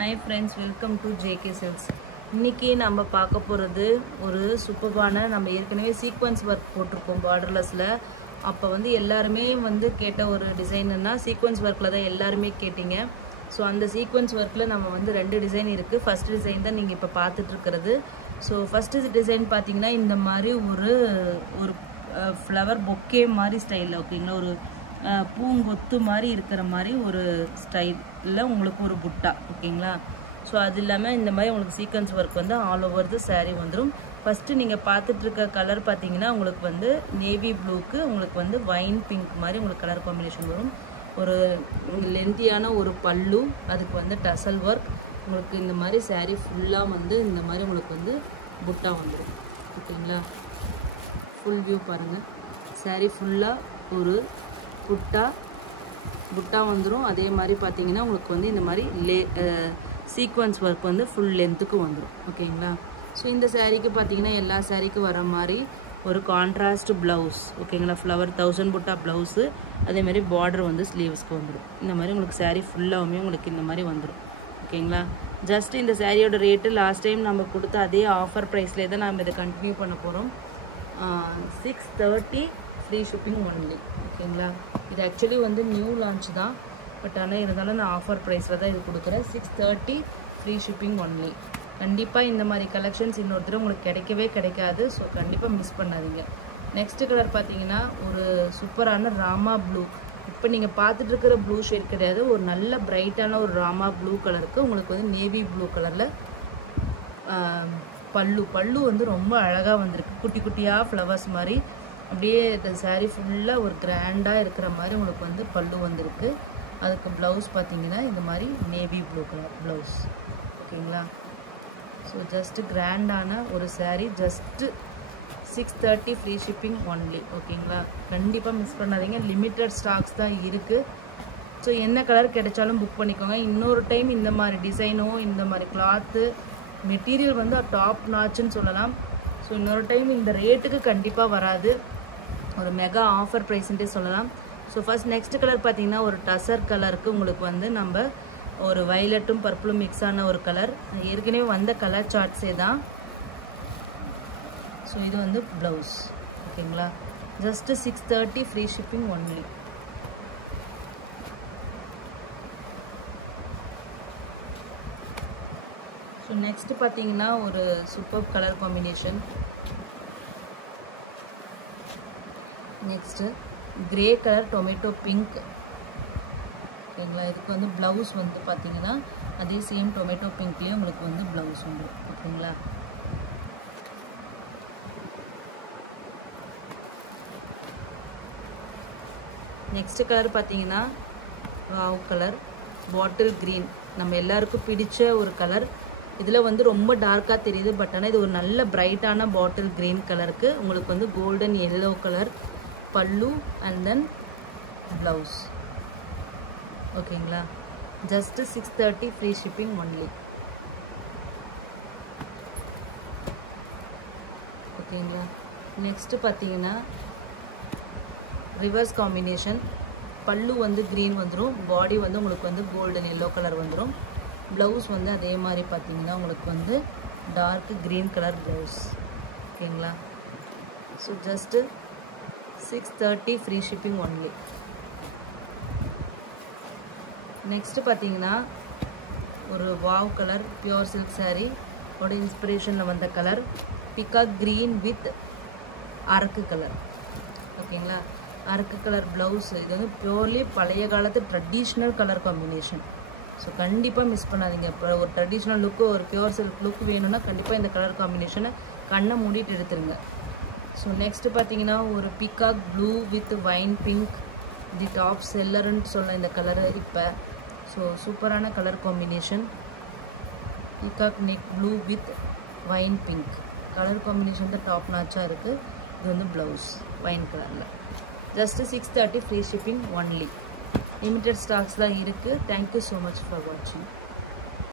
Hi friends, welcome to JK Silks. இன்னைக்கு நம்ம பார்க்க போறது ஒரு சூப்பரான நம்ம ஏற்கனவே சீக்வென்ஸ் வர்க் போட்டுருக்கோம் பார்டர்லெஸ்ல. அப்ப வந்து எல்லாரும் கேட்ட ஒரு டிசைன்னா சீக்வென்ஸ் வர்க்ல தான் எல்லாரும் கேட்டிங்க. சோ அந்த சீக்வென்ஸ் வர்க்ல நம்ம வந்து ரெண்டு டிசைன் இருக்கு. ஃபர்ஸ்ட் டிசைன் தான் நீங்க இப்ப பார்த்துட்டு இருக்குது. சோ ஃபர்ஸ்ட் டிசைன் பாத்தீங்கன்னா இந்த மாதிரி ஒரு ஃப்ளவர் பொக்கே மாதிரி ஸ்டைல்ல ஓகேங்களா, ஒரு பூங்கொத்து மாதிரி இருக்கிற மாதிரி ஒரு ஸ்டைலில் உங்களுக்கு ஒரு புட்டா ஓகேங்களா. ஸோ அது இல்லாமல் இந்த மாதிரி உங்களுக்கு சீக்வென்ஸ் ஒர்க் வந்து ஆல் ஓவர் தி சாரீ வந்துடும். ஃபஸ்ட்டு நீங்கள் பார்த்துட்டு இருக்க கலர் பார்த்தீங்கன்னா உங்களுக்கு வந்து நேவி ப்ளூக்கு உங்களுக்கு வந்து வைன் பிங்க் மாதிரி உங்களுக்கு கலர் காம்பினேஷன் வரும். ஒரு லென்த்தியான ஒரு பல்லு, அதுக்கு வந்து டசல் ஒர்க் உங்களுக்கு இந்த மாதிரி சாரீ ஃபுல்லாக வந்து இந்த மாதிரி உங்களுக்கு வந்து புட்டா வந்துடும் ஓகேங்களா. ஃபுல் வியூ பாருங்கள், சாரீ ஃபுல்லாக ஒரு புட்டா வந்துடும். அதே மாதிரி பார்த்தீங்கன்னா உங்களுக்கு வந்து இந்த மாதிரி சீக்வென்ஸ் ஒர்க் வந்து ஃபுல் லென்த்துக்கு வந்துடும் ஓகேங்களா. ஸோ இந்த சாரீக்கு பார்த்தீங்கன்னா எல்லா சாரீக்கும் வர மாதிரி ஒரு கான்ட்ராஸ்ட் ப்ளவுஸ் ஓகேங்களா, ஃப்ளவர் 1000 புட்டா ப்ளவுஸு, அதேமாதிரி பார்டர் வந்து ஸ்லீவ்ஸ்க்கு வந்துடும். இந்த மாதிரி உங்களுக்கு சாரீ ஃபுல்லாகவுமே உங்களுக்கு இந்த மாதிரி வந்துடும் ஓகேங்களா. ஜஸ்ட் இந்த சாரியோட ரேட்டு லாஸ்ட் டைம் நம்ம கொடுத்த அதே ஆஃபர் ப்ரைஸ்லேயே தான் நம்ம இதை கண்டினியூ பண்ண போகிறோம். 630 ஃப்ரீ ஷிப்பிங் ஒன்லி ஓகேங்களா. இது ஆக்சுவலி வந்து நியூ லான்ச் தான், பட் ஆனால் இருந்தாலும் நான் ஆஃபர் ப்ரைஸில் தான் இது கொடுக்குறேன். 630 ஃப்ரீ ஷிப்பிங் ஒன்லி. கண்டிப்பாக இந்த மாதிரி கலெக்ஷன்ஸ் இன்னொருத்தர் உங்களுக்கு கிடைக்கவே கிடைக்காது. ஸோ கண்டிப்பாக மிஸ் பண்ணாதீங்க. நெக்ஸ்ட் கலர் பார்த்தீங்கன்னா ஒரு சூப்பரான ராமா ப்ளூ. இப்போ நீங்கள் பார்த்துட்டு இருக்கிற ப்ளூ ஷேட் கிடையாது, ஒரு நல்ல பிரைட்டான ஒரு ராமா ப்ளூ கலருக்கு உங்களுக்கு வந்து நேவி ப்ளூ கலரில் பல்லு வந்து ரொம்ப அழகாக வந்திருக்கு. குட்டி குட்டியாக ஃப்ளவர்ஸ் மாதிரி அப்படியே இந்த சாரீ ஃபுல்லாக ஒரு கிராண்டாக இருக்கிற மாதிரி உங்களுக்கு வந்து பல்லு வந்திருக்கு. அதுக்கு ப்ளவுஸ் பார்த்தீங்கன்னா இந்த மாதிரி நேவி ப்ளூ கலர் ப்ளவுஸ் ஓகேங்களா. ஸோ ஜஸ்ட்டு கிராண்டான ஒரு sari, just 630 free shipping only ஓகேங்களா. கண்டிப்பாக மிஸ் பண்ணாதீங்க, லிமிட்டட் ஸ்டாக்ஸ் தான் இருக்குது. ஸோ என்ன கலர் கிடைச்சாலும் புக் பண்ணிக்கோங்க. இன்னொரு டைம் இந்த மாதிரி டிசைனோ இந்த மாதிரி கிளாத்து மெட்டீரியல் வந்து டாப் நாச்சுன்னு சொல்லலாம். ஸோ இன்னொரு டைம் இந்த ரேட்டுக்கு கண்டிப்பாக வராது, ஒரு மெகா ஆஃபர் ப்ரைஸ்ன்ட்டே சொல்லலாம். ஸோ ஃபர்ஸ்ட் நெக்ஸ்ட் கலர் பார்த்தீங்கன்னா ஒரு டசர் கலருக்கு உங்களுக்கு வந்து நம்ம ஒரு வயலட்டும் பர்பிளும் மிக்ஸ் ஆன ஒரு கலர், ஏற்கனவே வந்த கலர் சார்ட்ஸே தான். ஸோ இது வந்து ப்ளவுஸ் ஓகேங்களா. Just 630 free shipping only. So next பார்த்தீங்கன்னா ஒரு super colour combination. Next grey colour tomato pink ஓகேங்களா. இதுக்கு வந்து ப்ளவுஸ் வந்து பார்த்தீங்கன்னா அதே சேம் டொமேட்டோ பிங்க்லேயே உங்களுக்கு வந்து ப்ளவுஸ் வந்துடும் ஓகேங்களா. நெக்ஸ்ட் கலர் பார்த்தீங்கன்னா வாவ் கலர் பாட்டில் க்ரீன், நம்ம எல்லாருக்கும் பிடிச்ச ஒரு கலர். இதில் வந்து ரொம்ப டார்க்காக தெரியுது, பட் ஆனால் இது ஒரு நல்ல பிரைட்டான பாட்டில் க்ரீன் கலருக்கு உங்களுக்கு வந்து கோல்டன் எல்லோ கலர் பல்லு அண்ட் தென் ப்ளவுஸ் ஓகேங்களா. ஜஸ்ட்டு 630 ஃப்ரீ ஷிப்பிங் ஒன்லி ஓகேங்களா. நெக்ஸ்ட்டு பார்த்தீங்கன்னா ரிவர்ஸ் காம்பினேஷன். பல்லு வந்து க்ரீன் வந்துடும், பாடி வந்து உங்களுக்கு வந்து கோல்டன் எல்லோ கலர் வந்துடும். ப்ளவுஸ் வந்து அதே மாதிரி பார்த்தீங்கன்னா உங்களுக்கு வந்து டார்க் க்ரீன் கலர் ப்ளவுஸ் ஓகேங்களா. So just 630 free shipping only. Next பார்த்தீங்கன்னா ஒரு wow colour pure silk sari ஓட இன்ஸ்பிரேஷனில் வந்த colour peacock green with Araku colour ஓகேங்களா. அரக்கு கலர் ப்ளவுஸ். இது வந்து பியூர்லி பழைய காலத்து ட்ரெடிஷ்னல் கலர் காம்பினேஷன். ஸோ கண்டிப்பாக மிஸ் பண்ணாதீங்க. இப்போ ஒரு ட்ரெடிஷ்னல் லுக்கு, ஒரு பியூர் சில்க் லுக் வேணும்னா கண்டிப்பாக இந்த கலர் காம்பினேஷனை கண்ணை மூடிட்டு எடுத்துருங்க. ஸோ நெக்ஸ்ட்டு பார்த்தீங்கன்னா ஒரு peacock blue with wine pink, the top செல்லர்ன்னு சொல்ல இந்த கலரு இப்போ. ஸோ சூப்பரான colour combination, peacock neck blue with wine pink colour combination தான் டாப் நாச்சாக இருக்குது. இது வந்து ப்ளவுஸ் வைன் கலரில். Just 630 free shipping only. Limited stocks தான் இருக்குது. தேங்க்யூ ஸோ மச் ஃபார் வாட்சிங்.